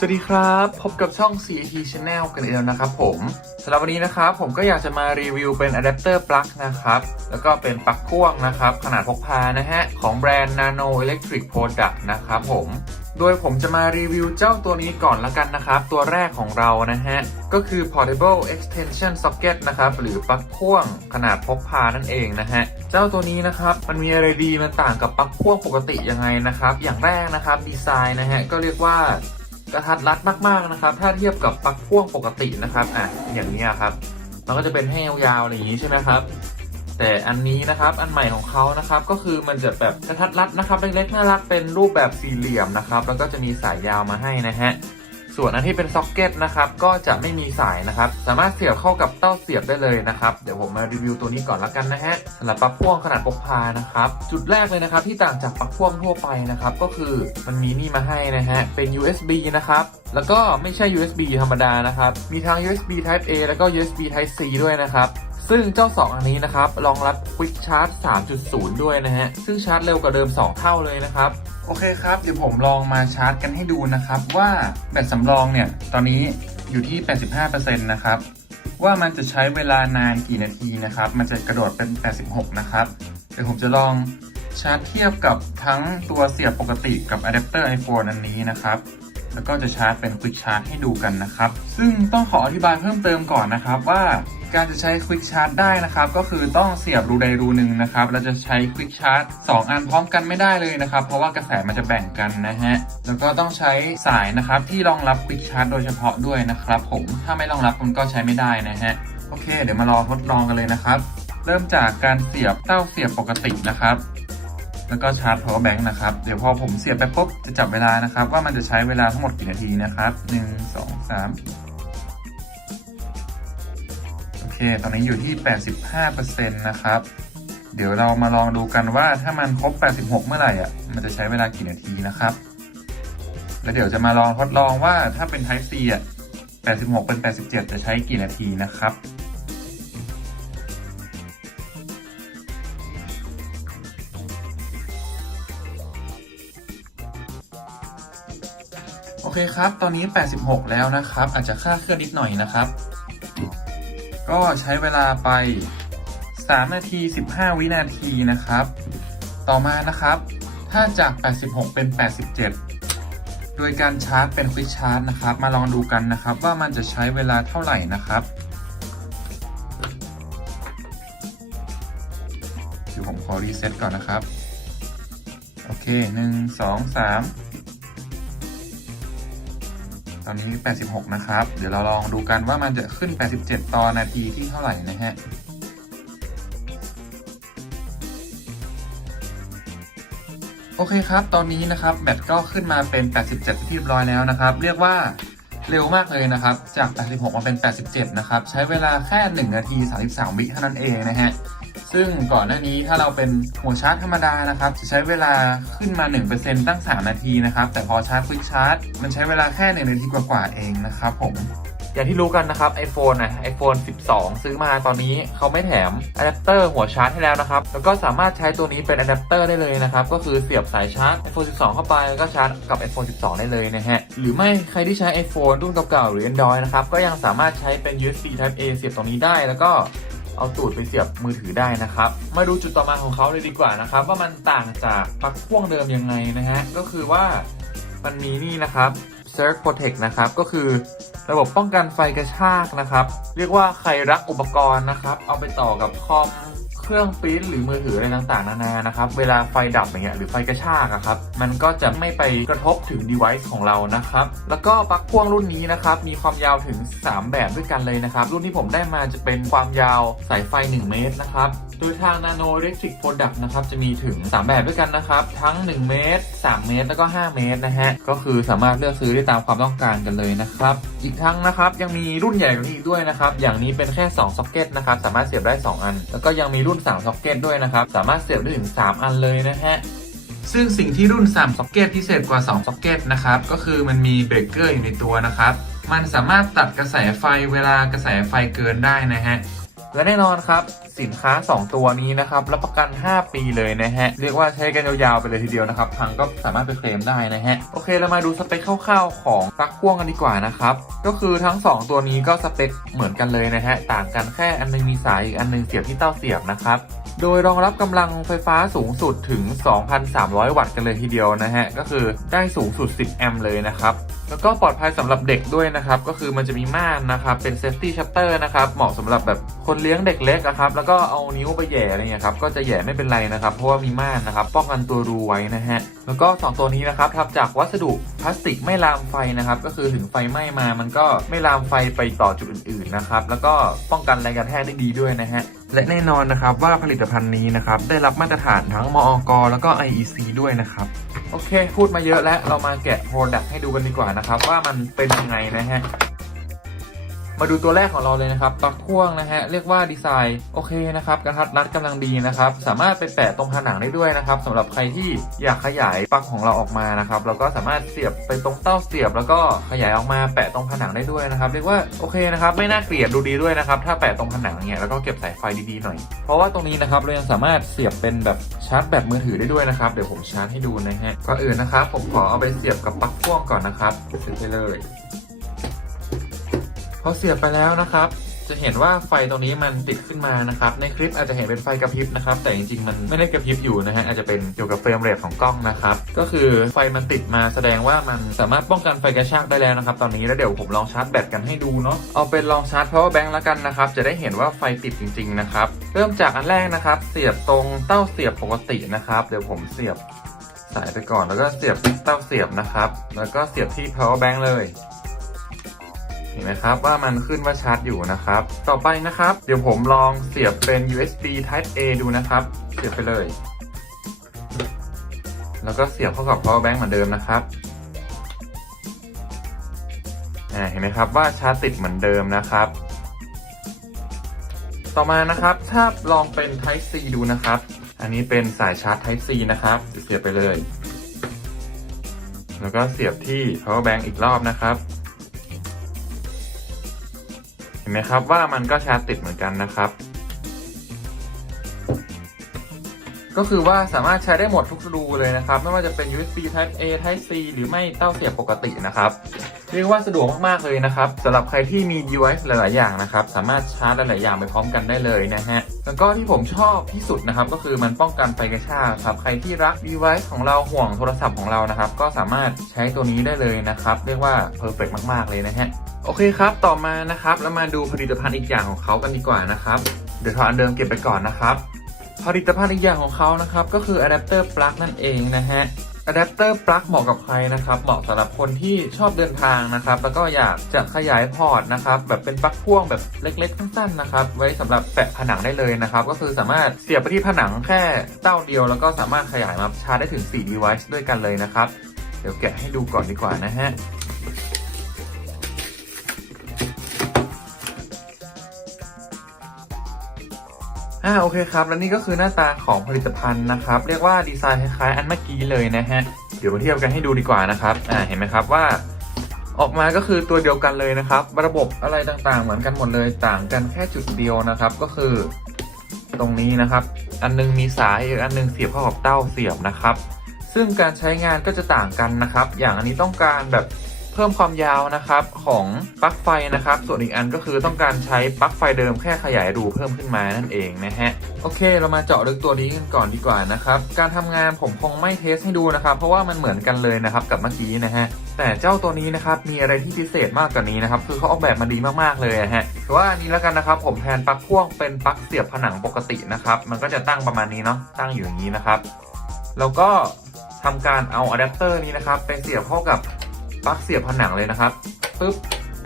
สวัสดีครับ พบกับช่อง CAT Channel กันอีกแล้วนะครับผมสำหรับวันนี้นะครับผมก็อยากจะมารีวิวเป็นอะแดปเตอร์ปลั๊กนะครับแล้วก็เป็นปลั๊กพ่วงนะครับ ขนาดพกพานะฮะ ของแบรนด์ Nano Electric Product นะครับผม โดยผมจะมารีวิวเจ้าตัวนี้ก่อนละกันนะครับ ตัวแรกของเรานะฮะ ก็คือ Portable Extension Socket นะครับ หรือปลั๊กพ่วงขนาดพกพานั่นเองนะฮะ เจ้าตัวนี้นะครับ มันมีอะไรดีมันต่างกับปลั๊กพ่วงปกติยังไงนะครับ อย่างแรกนะครับดีไซน์นะฮะก็เรียกว่า กระทัดรัดมากๆนะครับ ถ้าเทียบกับปลั๊กพ่วงปกตินะครับอะอย่างนี้ครับ มันก็จะเป็นให้ยาวๆอะไรอย่างนี้ใช่ไหมครับ แต่อันนี้นะครับอันใหม่ของเขานะครับ ก็คือมันจะแบบกระทัดรัดนะครับเล็กๆน่ารักเป็นรูปแบบสี่เหลี่ยมนะครับ แล้วก็จะมีสายยาวมาให้นะฮะ ส่วนอันที่เป็นซ็อกเก็ตนะครับก็จะไม่มีสายนะครับ สามารถเสียบเข้ากับเต้าเสียบได้เลยนะครับ เดี๋ยวผมมารีวิวตัวนี้ก่อนละกันนะฮะสำหรับปลั๊กพ่วงขนาดพกพานะครับ จุดแรกเลยนะครับที่ต่างจากปลั๊กพ่วงทั่วไปนะครับ ก็คือมันมีนี่มาให้นะฮะเป็น USB นะครับแล้วก็ไม่ใช่ USB ธรรมดานะครับ มีทั้ง USB Type A แล้วก็ USB Type C ด้วยนะครับ ซึ่งเจ้า 2 อันนี้นะครับรองรับ Quick Charge 3.0 ด้วยนะฮะ ซึ่งชาร์จเร็วกว่าเดิม 2 เท่าเลยนะครับ โอเคครับ เดี๋ยวผมลองมาชาร์จกันให้ดูนะครับ ว่าแบตสำรองเนี่ย ตอนนี้อยู่ที่ 85%นะครับ ว่ามันจะใช้เวลานานกี่นาทีนะครับ มันจะกระโดดเป็น 86 นะครับ เดี๋ยวผมจะลองชาร์จเทียบกับทั้งตัวเสียบปกติกับอะแดปเตอร์ iPhone อันนี้นะครับแล้วก็จะชาร์จเป็น Quick Charge ให้ดูกันนะครับ ซึ่งต้องขออธิบายเพิ่มเติมก่อนนะครับว่า การจะใช้ Quick Charge ได้นะครับ ก็คือต้องเสียบรูใดรูหนึ่งนะครับ เราจะใช้ Quick Charge 2 อันพร้อมกันไม่ได้เลยนะครับ เพราะว่ากระแสมันจะแบ่งกันนะฮะ แล้วก็ต้องใช้สายนะครับที่รองรับ Quick Charge โดยเฉพาะด้วยนะครับผม ถ้าไม่รองรับมันก็ใช้ไม่ได้นะฮะ โอเค เดี๋ยวมาลองทดลองกันเลยนะครับ เริ่มจากการเสียบเต้าเสียบปกตินะครับ แล้วก็ชาร์จ power bank นะครับ เดี๋ยวพอผมเสียบไปปุ๊บจะจับเวลานะครับ ว่ามันจะใช้เวลาทั้งหมดกี่นาทีนะครับ 1 2 3 ตอนนี้อยู่ที่ 85%นะครับ เดี๋ยวเรามาลองดูกันว่าถ้ามันครบ 86 เมื่อไหร่อะ มันจะใช้เวลากี่นาทีนะครับ แล้วเดี๋ยวจะมาลองทดลองว่าถ้าเป็น Type C อะ 86 เป็น 87 จะใช้กี่นาทีนะครับโอเคครับ ตอนนี้ 86 แล้วนะครับ อาจจะค่าเคลื่อนนิดหน่อยนะครับ ก็ใช้เวลาไป 3 นาที 15 วินาทีนะครับ ต่อมานะครับ ถ้าจาก 86 เป็น 87 โดยการชาร์จเป็นควิกชาร์จนะครับ มาลองดูกันนะครับว่ามันจะใช้เวลาเท่าไหร่นะครับเดี๋ยวผมขอรีเซ็ตก่อนนะครับ โอเค 1 2 3 อนนี้ 86 นะครับ เดี๋ยวเราลองดูกันว่ามันจะขึ้น 87 ต่อนาทีที่เท่าไหร่นะฮะโอเคครับ ตอนนี้นะครับแบตก็ขึ้นมาเป็น 87ที่เรียบร้อยแล้วนะครับ เรียกว่าเร็วมากเลยนะครับ จาก 86 มาเป็น 87 นะครับ ใช้เวลาแค่ 1 นาที 33 วิเท่านั้นเองนะฮะ ซึ่งก่อนหน้านี้ถ้าเราเป็นหัวชาร์จธรรมดานะครับ จะใช้เวลาขึ้นมา 1%ตั้ง 3 นาทีนะครับ แต่พอชาร์จควิกชาร์จมันใช้เวลาแค่ 1 นาทีกว่าๆเองนะครับผมอย่างที่รู้กันนะครับ iPhone นะ iPhone 12 ซื้อมาตอนนี้เขาไม่แถมอะแดปเตอร์หัวชาร์จให้แล้วนะครับ แล้วก็สามารถใช้ตัวนี้เป็นอะแดปเตอร์ได้เลยนะครับ ก็คือเสียบสายชาร์จ iPhone 12 เข้าไปแล้วก็ชาร์จกับ iPhone 12 ได้เลยนะฮะ หรือไม่ใครที่ใช้ iPhone รุ่นเก่าๆหรือ Android นะครับ ก็ยังสามารถใช้เป็น USB Type A เสียบตรงนี้ได้ แล้วก็ เอาตูดไปเสียบมือถือได้นะครับ มาดูจุดต่อมาของเขาเลยดีกว่านะครับ ว่ามันต่างจากปลั๊กพ่วงเดิมยังไงนะฮะก็คือว่ามันมีนี่นะครับ Surge Protect นะครับ ก็คือระบบป้องกันไฟกระชากนะครับ เรียกว่าใครรักอุปกรณ์นะครับ เอาไปต่อกับคอม เครื่องปริ้นหรือมือถืออะไรต่างๆ นานานะครับ เวลาไฟดับอย่างเงี้ยหรือไฟกระชากอะครับ มันก็จะไม่ไปกระทบถึง device ของเรานะครับ แล้วก็ปลั๊กพ่วงรุ่นนี้นะครับ มีความยาวถึง 3 แบบด้วยกันเลยนะครับ รุ่นที่ผมได้มาจะเป็นความยาวสายไฟ 1 เมตรนะครับ โดยทาง Nano Electric Product นะครับ จะมีถึง 3 แบบด้วยกันนะครับ ทั้ง 1 เมตร 3 เมตร แล้วก็ 5 เมตรนะฮะ ก็คือสามารถเลือกซื้อได้ตามความต้องการกันเลยนะครับ อีกทั้งนะครับยังมีรุ่นใหญ่กว่านี้อีกด้วยนะครับ อย่างนี้เป็นแค่2ซ็อกเก็ตนะครับ สามารถเสียบได้ 2 อัน แล้วก็ยังมีรุ่น3 ซ็อกเก็ตด้วยนะครับ สามารถเสียบได้ถึง 3 อันเลยนะฮะซึ่งสิ่งที่รุ่น 3 ซ็อกเก็ตพิเศษกว่า 2 ซ็อกเก็ตนะครับ ก็คือมันมีเบรกเกอร์อยู่ในตัวนะครับ มันสามารถตัดกระแสไฟเวลากระแสไฟเกินได้นะฮะ และแน่นอนครับ สินค้า 2 ตัวนี้นะครับรับประกัน 5 ปีเลยนะฮะ เรียกว่าใช้กันยาวๆไปเลยทีเดียวนะครับทางก็สามารถไปเคลมได้นะฮะ โอเคเรามาดูสเปคคร่าวๆของปลั๊กพ่วงกันดีกว่านะครับ ก็คือทั้ง 2 ตัวนี้ก็สเปคเหมือนกันเลยนะฮะ ต่างกันแค่อันนึงมีสายอีกอันนึงเสียบที่เต้าเสียบนะครับ โดยรองรับกำลังไฟฟ้าสูงสุดถึง 2,300 วัตต์กันเลยทีเดียวนะฮะ ก็คือได้สูงสุด 10 แอมป์เลยนะครับ แล้วก็ปลอดภัยสำหรับเด็กด้วยนะครับ ก็คือมันจะมีม่านนะครับ เป็น safety shutter นะครับ เหมาะสำหรับแบบคนเลี้ยงเด็กเล็กอะครับ แล้วก็เอานิ้วไปแย่อะไรเงี้ยครับ ก็จะแย่ไม่เป็นไรนะครับ เพราะว่ามีม่านนะครับ ป้องกันตัวรูไว้นะฮะ แล้วก็ 2 ตัวนี้นะครับทำจากวัสดุพลาสติกไม่ลามไฟนะครับ ก็คือถึงไฟไหม้มา มันก็ไม่ลามไฟไปต่อจุดอื่น ๆนะครับ แล้วก็ป้องกันแรงกระแทกได้ดีด้วยนะฮะ และแน่นอนนะครับว่าผลิตภัณฑ์นี้นะครับได้รับมาตรฐานทั้งมอกแล้วก็ IEC ด้วยนะครับ โอเค พูดมาเยอะแล้วเรามาแกะโปรดักต์ให้ดูกันดีกว่านะครับ ว่ามันเป็นยังไงนะฮะ มาดูตัวแรกของเราเลยนะครับปลั๊กพ่วงนะฮะเรียกว่าดีไซน์โอเคนะครับกระทัดรัดกำลังดีนะครับสามารถไปแปะตรงผนังได้ด้วยนะครับสำหรับใครที่อยากขยายปลั๊กของเราออกมานะครับเราก็สามารถเสียบไปตรงเต้าเสียบ แล้วก็ขยายออกมาแปะตรงผนังได้ด้วยนะครับ เรียกว่าโอเคนะครับไม่น่าเกลียดดูดีด้วยนะครับถ้าแปะตรงผนังเนี่ยแล้วก็เก็บสายไฟดีๆหน่อย เพราะว่าตรงนี้นะครับเรายังสามารถเสียบเป็นแบบชาร์จแบตมือถือได้ด้วยนะครับเดี๋ยวผมชาร์จให้ดูนะฮะก่อนอื่นนะครับผมขอเอาไปเสียบกับปลั๊กพ่วงก่อนนะครับเสียบไปเลย อเสียบไปแล้วนะครับ จะเห็นว่าไฟตรงนี้มันติดขึ้นมานะครับ ในคลิปอาจจะเห็นเป็นไฟกระพริบนะครับ แต่จริงๆมันไม่ได้กระพริบอยู่นะฮะอาจจะเป็นเกี่ยวกับเฟรมเรทของกล้องนะครับ ก็คือไฟมันติดมาแสดงว่ามันสามารถป้องกันไฟกระชากได้แล้วนะครับ ตอนนี้แล้วเดี๋ยวผมลองชาร์จแบตกันให้ดูเนาะเอาเป็นลองชาร์จ power bank แล้วกันนะครับ จะได้เห็นว่าไฟติดจริง ๆ นะครับ เริ่มจากอันแรกนะครับ เสียบตรงเต้าเสียบปกตินะครับ เดี๋ยวผมเสียบสายไปก่อนแล้วก็เสียบเต้าเสียบนะครับ แล้วก็เสียบที่ power bank เลย ห็นไหมครับว่ามันขึ้นว่าชาร์จอยู่นะครับ ต่อไปนะครับ เดี๋ยวผมลองเสียบเป็น USB Type A ดูนะครับ เสียบไปเลย แล้วก็เสียบเข้ากับ power bank เหมือนเดิมนะครับอ่าเห็นไหมครับว่าชาร์จติดเหมือนเดิมนะครับ ต่อมานะครับ ถ้าลองเป็น Type C ดูนะครับ อันนี้เป็นสายชาร์จ Type C นะครับ เสียบไปเลย แล้วก็เสียบที่ power bank อีกรอบนะครับ เห็นไหมครับว่ามันก็ชาร์จติดเหมือนกันนะครับ ก็คือว่าสามารถใช้ได้หมดทุกรูเลยนะครับ ไม่ว่าจะเป็น USB Type A Type C หรือไม่เต้าเสียบปกตินะครับเรียกว่าสะดวกมากๆเลยนะครับสำหรับใครที่มี device หลาย ๆ อย่างนะครับ สามารถชาร์จหลาย ๆ อย่างไปพร้อมกันได้เลยนะฮะแล้วก็ที่ผมชอบที่สุดนะครับ ก็คือมันป้องกันไฟกระชากครับ ใครที่รัก device ของเราห่วงโทรศัพท์ของเรานะครับ ก็สามารถใช้ตัวนี้ได้เลยนะครับ เรียกว่า perfect มาก ๆ เลยนะฮะโอเคครับ ต่อมานะครับ แล้วมาดูผลิตภัณฑ์อีกอย่างของเขากันดีกว่านะครับ เดี๋ยวถอดอันเดิมเก็บไปก่อนนะครับ ผลิตภัณฑ์อีกอย่างของเขานะครับ ก็คืออะแดปเตอร์ปลั๊กนั่นเองนะฮะอะแดปเตอร์ปลั๊กเหมาะกับใครนะครับ เหมาะสำหรับคนที่ชอบเดินทางนะครับ แล้วก็อยากจะขยายพอร์ตนะครับ แบบเป็นปลั๊กพ่วงแบบเล็กๆสั้นๆนะครับ ไว้สำหรับแปะผนังได้เลยนะครับ ก็คือสามารถเสียบไปที่ผนังแค่เต้าเดียว แล้วก็สามารถขยายมาชาร์จได้ถึง 4 device ด้วยกันเลยนะครับ เดี๋ยวแกะให้ดูก่อนดีกว่านะฮะ อ่าโอเคครับ และนี่ก็คือหน้าตาของผลิตภัณฑ์นะครับ เรียกว่าดีไซน์คล้ายๆอันเมื่อกี้เลยนะฮะ เดี๋ยวมาเทียบกันให้ดูดีกว่านะครับ อ่าเห็นไหมครับว่า ออกมาก็คือตัวเดียวกันเลยนะครับ ระบบอะไรต่างๆ เหมือนกันหมดเลยต่างกันแค่จุดเดียวนะครับ ก็คือ ตรงนี้นะครับ อันนึงมีสายอีกอันนึงเสียบเข้ากับเต้าเสียบนะครับ ซึ่งการใช้งานก็จะต่างกันนะครับ อย่างอันนี้ต้องการแบบ พิ่มความยาวนะครับของปลั๊กไฟนะครับ ส่วนอีกอันก็คือต้องการใช้ปลั๊กไฟเดิมแค่ขยายรูเพิ่มขึ้นมานั่นเองนะฮะโอเค เรามาเจาะลึกตัวนี้กันก่อนดีกว่านะครับการทำงานผมคงไม่เทสให้ดูนะครับ เพราะว่ามันเหมือนกันเลยนะครับกับเมื่อกี้นะฮะแต่เจ้าตัวนี้นะครับมีอะไรที่พิเศษมากกว่านี้นะครับคือเขาออกแบบมาดีมากๆเลยะฮะแต่ว่าอันนี้แล้วกันนะครับผมแทนปลั๊กพ่วงเป็นปลั๊กเสียบผนังปกตินะครับมันก็จะตั้งประมาณนี้เนาะตั้งอยู่อย่างนี้นะครับแล้วก็ทำการเอาอะแดปเตอร์นี้นะครับไปเสียบเข้ากับ ปลั๊กเสียบผนังเลยนะครับปึ๊บ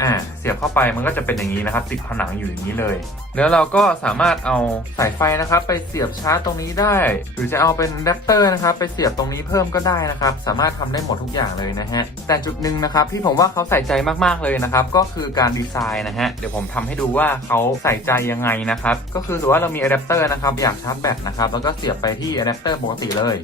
อ่าเสียบเข้าไปมันก็จะเป็นอย่างนี้นะครับ ติดผนังอยู่อย่างนี้เลย แล้วเราก็สามารถเอาสายไฟนะครับ ไปเสียบชาร์จตรงนี้ได้ หรือจะเอาเป็นอะแดปเตอร์นะครับ ไปเสียบตรงนี้เพิ่มก็ได้นะครับ สามารถทำได้หมดทุกอย่างเลยนะฮะแต่จุดหนึ่งนะครับที่ผมว่าเขาใส่ใจมากๆเลยนะครับ ก็คือการดีไซน์นะฮะเดี๋ยวผมทำให้ดูว่าเขาใส่ใจยังไงนะครับก็คือสมมติว่าเรามีอะแดปเตอร์นะครับอยากชาร์จแบตนะครับแล้วก็เสียบไปที่อะแดปเตอร์ปกติเลย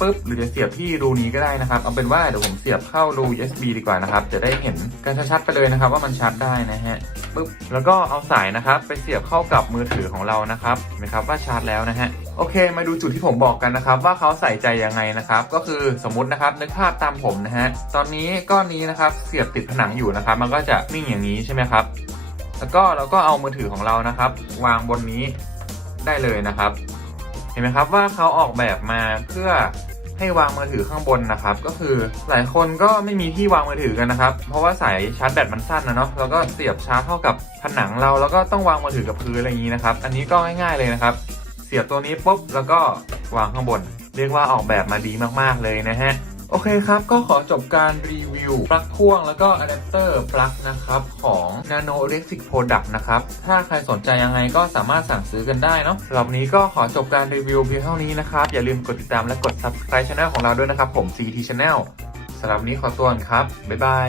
ปุ๊บหรือจะเสียบที่รูนี้ก็ได้นะครับเอาเป็นว่าเดี๋ยวผมเสียบเข้ารู USB ดีกว่านะครับจะได้เห็นกันชัดๆไปเลยนะครับ ว่ามันชาร์จได้นะฮะปึ๊บแล้วก็เอาสายนะครับ ไปเสียบเข้ากับมือถือของเรานะครับเห็นไหมครับว่าชาร์จแล้วนะฮะโอเค มาดูจุดที่ผมบอกกันนะครับ ว่าเขาใส่ใจยังไงนะครับ ก็คือสมมตินะครับนึกภาพตามผมนะฮะตอนนี้ก้อนนี้นะครับเสียบติดผนังอยู่นะครับ มันก็จะนิ่งอย่างนี้ใช่ไหมครับแล้วก็เราก็เอามือถือของเรานะครับ วางบนนี้ได้เลยนะครับ ห็นไหมครับว่าเขาออกแบบมาเพื่อให้วางมือถือข้างบนนะครับ ก็คือหลายคนก็ไม่มีที่วางมือถือกันนะครับ เพราะว่าสายชาร์จแบตมันสั้นนะเนาะแล้วก็เสียบชาร์จเข้ากับผนังเราแล้วก็ต้องวางมือถือกับพื้นอะไรอย่างนี้นะครับ อันนี้ก็ง่ายๆเลยนะครับ เสียบตัวนี้ปุ๊บแล้วก็วางข้างบน เรียกว่าออกแบบมาดีมากๆเลยนะฮะ โอเคครับ ก็ขอจบการรีวิวปลั๊กพ่วงแล้วก็อะแดปเตอร์ปลั๊กนะครับของ Nano Electric Product นะครับ ถ้าใครสนใจยังไงก็สามารถสั่งซื้อกันได้เนาะสำหรับนี้ก็ขอจบการรีวิวเพียงเท่านี้นะครับ อย่าลืมกดติดตามและกด subscribe channel ของเราด้วยนะครับ ผม CT Channel สำหรับนนี้ขอตัวก่อนครับ บ๊ายบาย